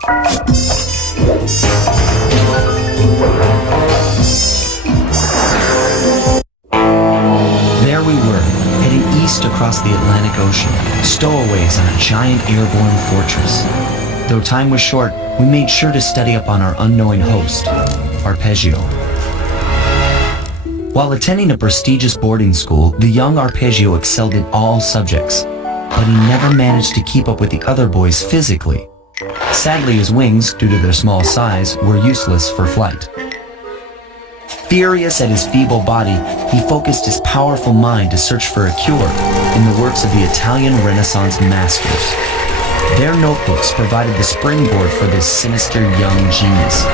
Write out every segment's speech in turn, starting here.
There we were, heading east across the Atlantic Ocean, stowaways on a giant airborne fortress. Though time was short, we made sure to study up on our unknowing host, Arpeggio. While attending a prestigious boarding school, the young Arpeggio excelled in all subjects, but he never managed to keep up with the other boys physically. Sadly, his wings, due to their small size, were useless for flight. Furious at his feeble body, he focused his powerful mind to search for a cure in the works of the Italian Renaissance masters. Their notebooks provided the springboard for this sinister young genius,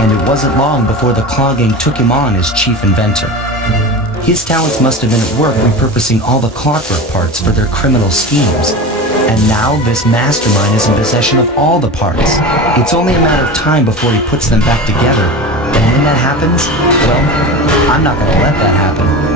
and it wasn't long before the Klaww Gang took him on as chief inventor. His talents must have been at work repurposing all the Clockwork parts for their criminal schemes. And now this mastermind is in possession of all the parts. It's only a matter of time before he puts them back together. And when that happens, well, I'm not going to let that happen.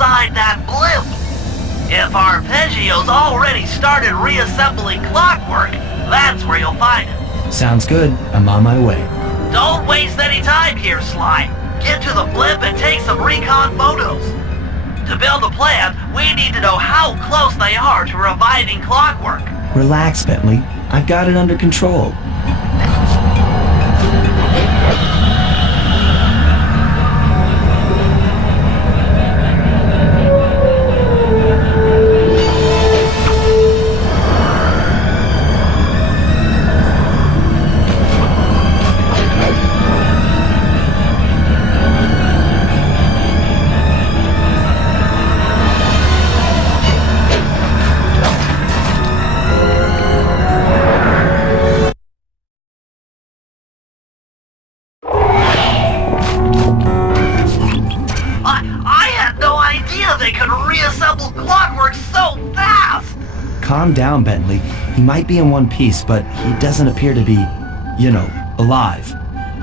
inside that blimp. If Arpeggio's already started reassembling Clockwork, that's where you'll find it. Sounds good. I'm on my way. Don't waste any time here, Sly. Get to the blimp and take some recon photos. To build a plan, we need to know how close they are to reviving Clockwork. Relax, Bentley. I've got it under control. Calm down, Bentley. He might be in one piece, but he doesn't appear to be, alive.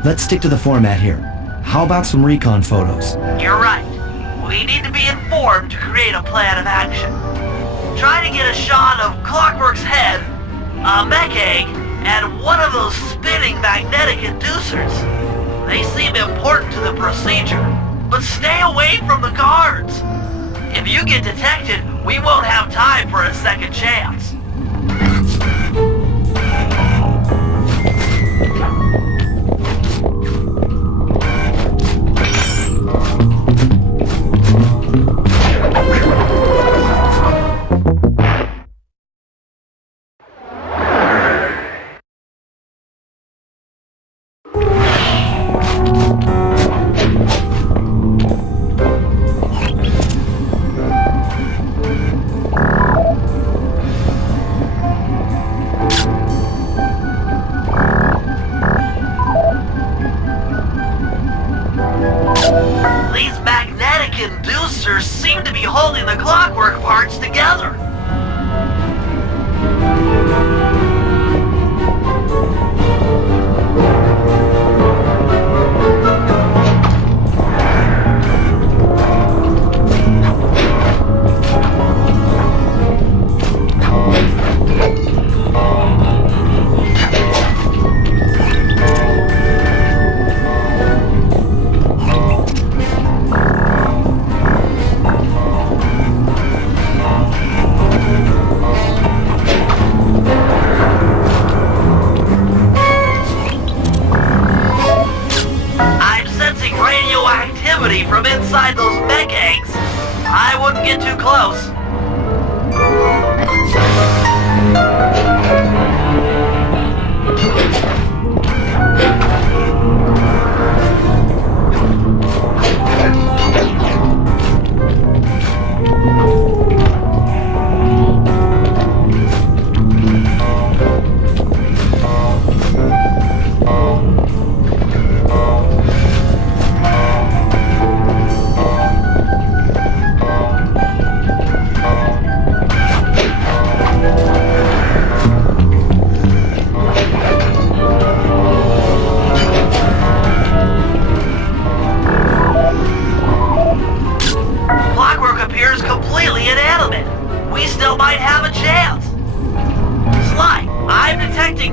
Let's stick to the format here. How about some recon photos? You're right. We need to be informed to create a plan of action. Try to get a shot of Clockwork's head, a mech egg, and one of those spinning magnetic inducers. They seem important to the procedure, but stay away from the guards. If you get detected, we won't have time for a second chance. Seem to be holding the Clockwork parts together. From inside those mech eggs. I wouldn't get too close.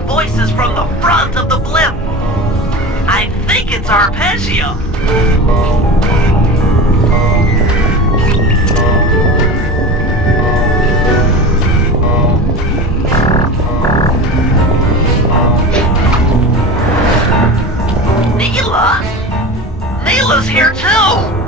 Voices from the front of the blimp. I think it's Arpeggio. Neyla? Neyla's here too!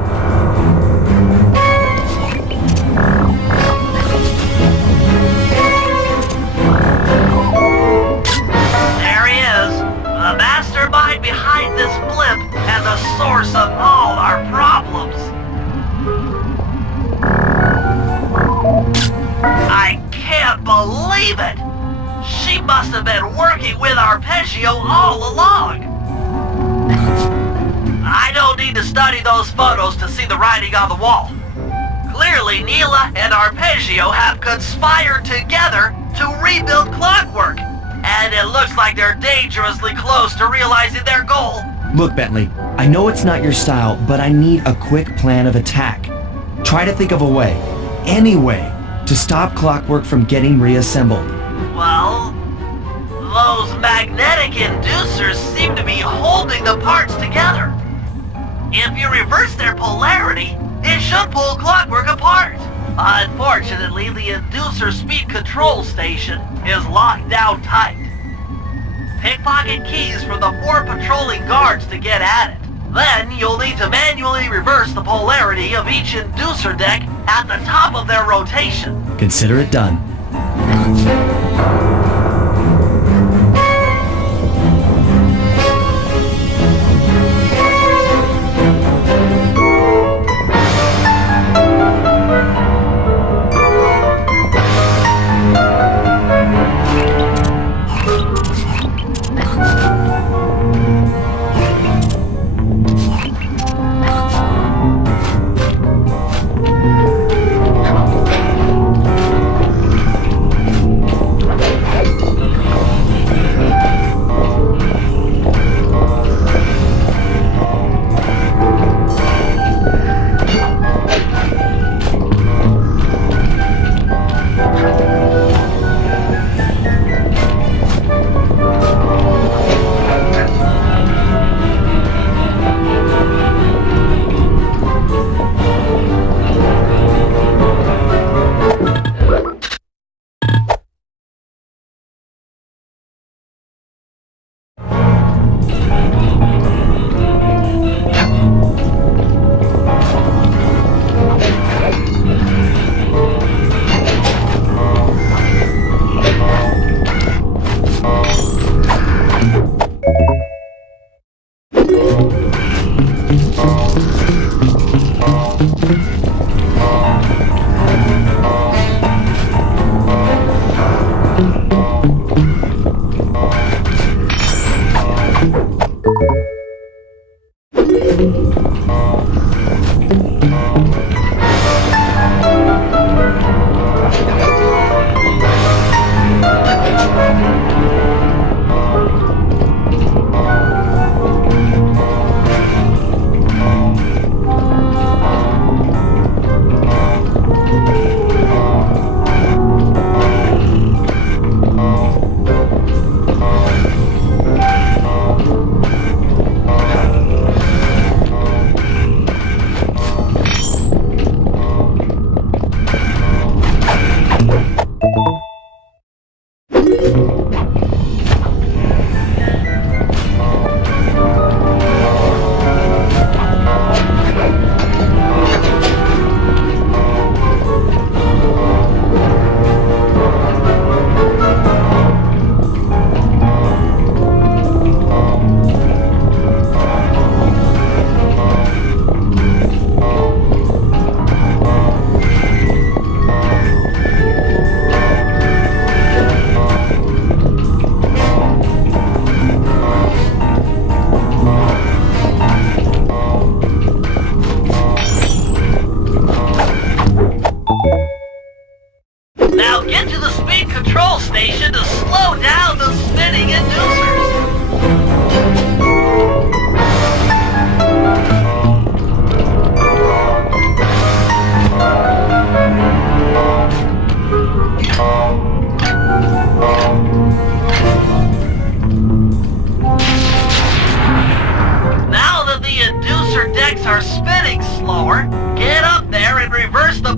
The mastermind behind this blimp and the source of all our problems. I can't believe it! She must have been working with Arpeggio all along. I don't need to study those photos to see the writing on the wall. Clearly, Neyla and Arpeggio have conspired together to rebuild Clockwork. And it looks like they're dangerously close to realizing their goal. Look, Bentley, I know it's not your style, but I need a quick plan of attack. Try to think of a way, any way, to stop Clockwork from getting reassembled. Well, those magnetic the parts together. If you reverse their polarity, it should pull Clockwork apart. Unfortunately, the inducer speed control station is locked down tight. Pickpocket keys from the 4 patrolling guards to get at it. Then you'll need to manually reverse the polarity of each inducer deck at the top of their rotation. Consider it done.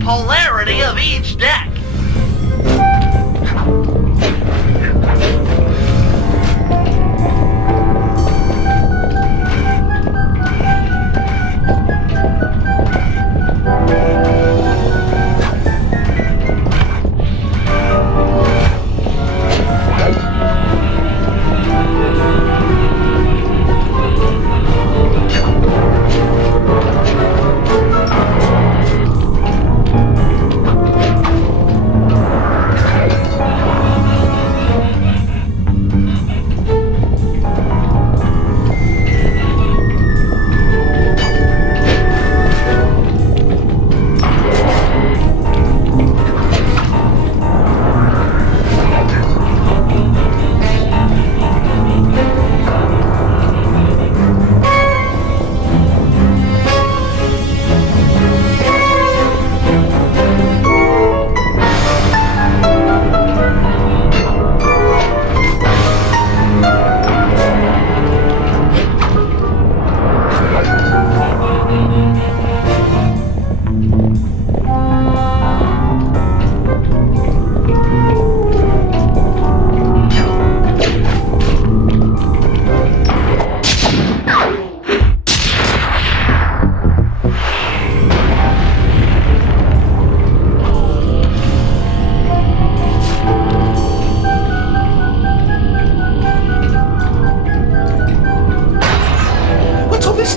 polarity of each deck.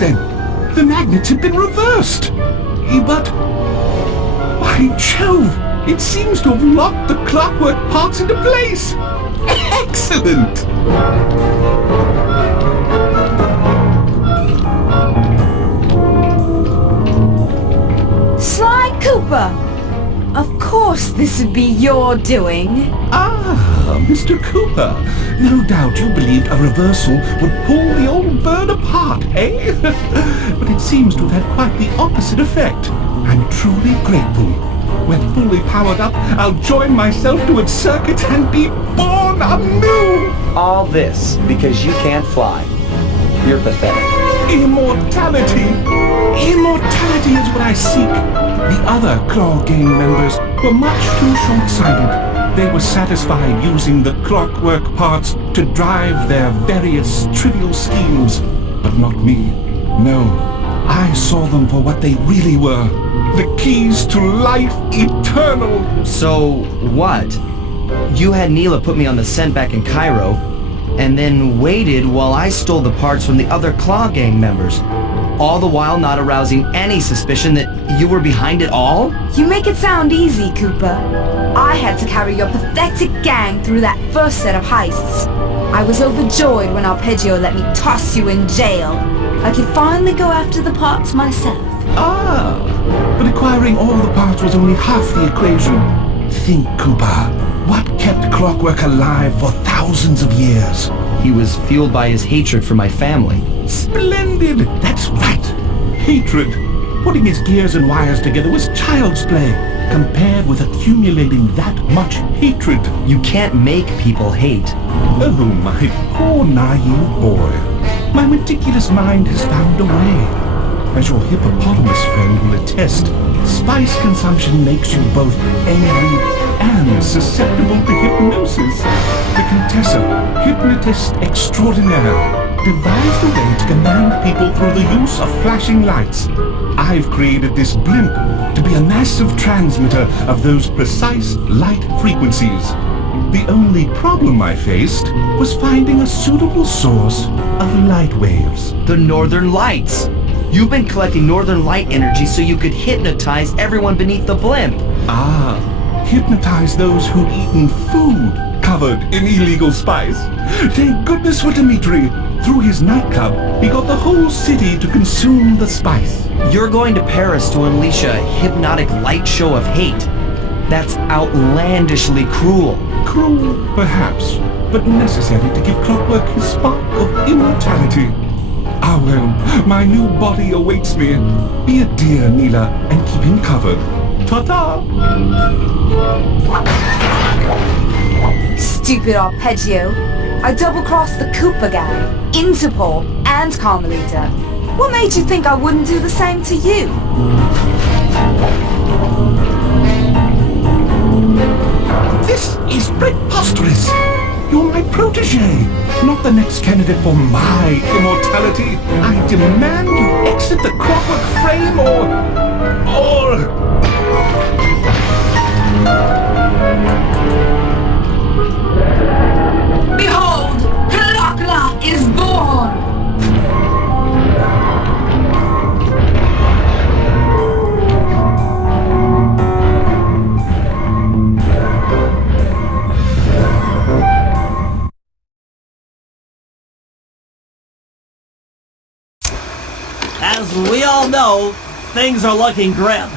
then. The magnets had been reversed. But... by Jove! It seems to have locked the clockwork parts into place! Excellent! Sly Cooper! Of course this would be your doing. Ah, Mr. Cooper. No doubt you believed a reversal would pull the old bird apart, eh? But it seems to have had quite the opposite effect. I'm truly grateful. When fully powered up, I'll join myself to its circuit and be born anew! All this because you can't fly. You're pathetic. Immortality! Immortality is what I seek. The other Klaww Gang members were much too short-sighted. They were satisfied using the clockwork parts to drive their various trivial schemes. But not me. No. I saw them for what they really were. The keys to life eternal. So, what? You had Neyla put me on the scent back in Cairo, and then waited while I stole the parts from the other Klaww Gang members, all the while not arousing any suspicion that you were behind it all? You make it sound easy, Cooper. I had to carry your pathetic gang through that first set of heists. I was overjoyed when Arpeggio let me toss you in jail. I could finally go after the parts myself. Ah, but acquiring all the parts was only half the equation. Think, Cooper. What kept Clockwork alive for thousands of years? He was fueled by his hatred for my family. Splendid! That's right. Hatred. Putting his gears and wires together was child's play, compared with accumulating that much hatred. You can't make people hate. Oh, my poor naive boy. My meticulous mind has found a way. As your hippopotamus friend will attest, spice consumption makes you both angry and susceptible to hypnosis. The Contessa, hypnotist extraordinaire, devised a way to command people through the use of flashing lights. I've created this blimp to be a massive transmitter of those precise light frequencies. The only problem I faced was finding a suitable source of light waves. The Northern Lights! You've been collecting Northern Light energy so you could hypnotize everyone beneath the blimp. Ah, hypnotize those who'd eaten food covered in illegal spice. Thank goodness for Dimitri. Through his nightclub, he got the whole city to consume the spice. You're going to Paris to unleash a hypnotic light show of hate. That's outlandishly cruel. Cruel, perhaps, but necessary to give Clockwork his spark of immortality. Ah well, my new body awaits me. Be a dear, Neyla, and keep him covered. Ta-ta! Stupid Arpeggio. I double-crossed the Cooper gang, Interpol, and Carmelita. What made you think I wouldn't do the same to you? This is preposterous! You're my protege, not the next candidate for my immortality. I demand you exit the Clockwork frame or... Behold, Klaww is born! As we all know, things are looking grim.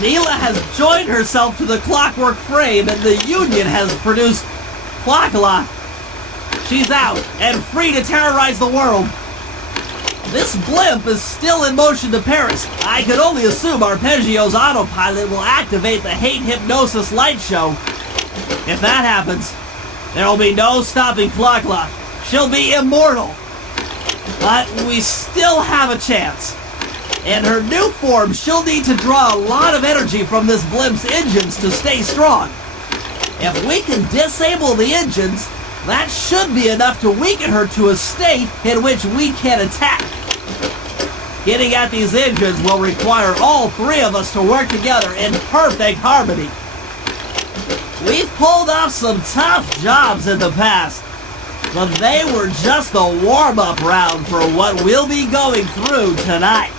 Neyla has joined herself to the Clockwork frame and the Union has produced Klaww. She's out and free to terrorize the world. This blimp is still in motion to Paris. I could only assume Arpeggio's autopilot will activate the hate hypnosis light show. If that happens, there'll be no stopping Klaww. She'll be immortal. But we still have a chance. In her new form, she'll need to draw a lot of energy from this blimp's engines to stay strong. If we can disable the engines, that should be enough to weaken her to a state in which we can attack. Getting at these engines will require all three of us to work together in perfect harmony. We've pulled off some tough jobs in the past, But they were just the warm-up round for what we'll be going through tonight.